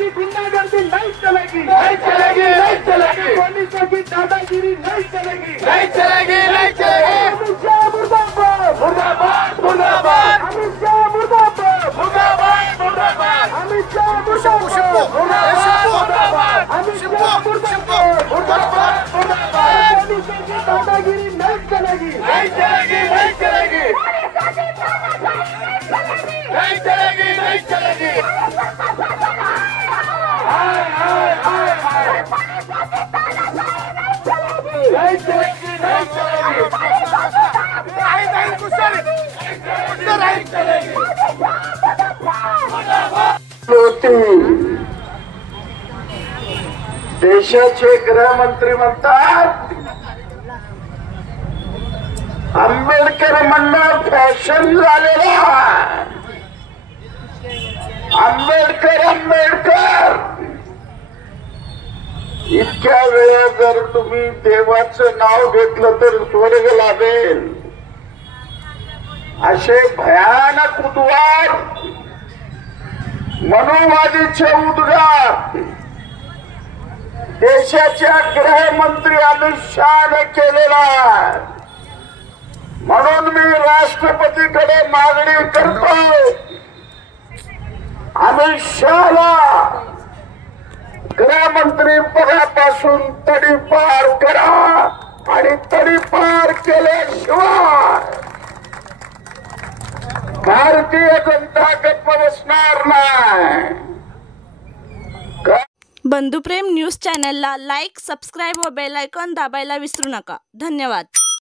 की गुंडागर्दी नहीं चलेगी, नहीं चलेगी, नहीं चलेगी, पुलिसों की दादागिरी नहीं चलेगी, नहीं चलेगी, नहीं चलेगी। अमित शाह मुर्दाबाद, मुर्दाबाद, मुर्दाबाद, अमित शाह मुर्दाबाद, मुर्दाबाद, मुर्दाबाद, अमित शाह मुर्दाबाद, मुर्दाबाद, अमित शाह मुर्दाबाद, मुर्दाबाद, मुर्दाबाद। पुलिसों की दादागिरी नहीं चलेगी, नहीं चलेगी, नहीं चलेगी, नहीं चलेगी, नहीं चलेगी। हाय हाय हाय हाय, नहीं चलेगी, नहीं चलेगी, नहीं चलेगी, नहीं चलेगी। देशाचे गृहमंत्री म्हणतात आंबेडकर म्हणणं फॅशन झालेलं आहे। आंबेडकर आंबेडकर इतक्या वेळा जर तुम्ही देवाचं नाव घेतलं तर स्वर्ग लाभेल असे भयानक उद्गार, मनोवादीचे उद्गार देशाच्या गृहमंत्री अमित शहाने केलेला आहे। म्हणून मी राष्ट्रपतीकडे मागणी करतो, अमित शहाला गृहमंत्री पदापासून तडीपार करा आणि तडीपार केल्याशिवाय भारतीय जनता गप्प बसणार नाही। बंधुप्रेम न्यूज चॅनलला लाईक, सबस्क्राईब व बेल आयकॉन दाबायला विसरू नका। धन्यवाद।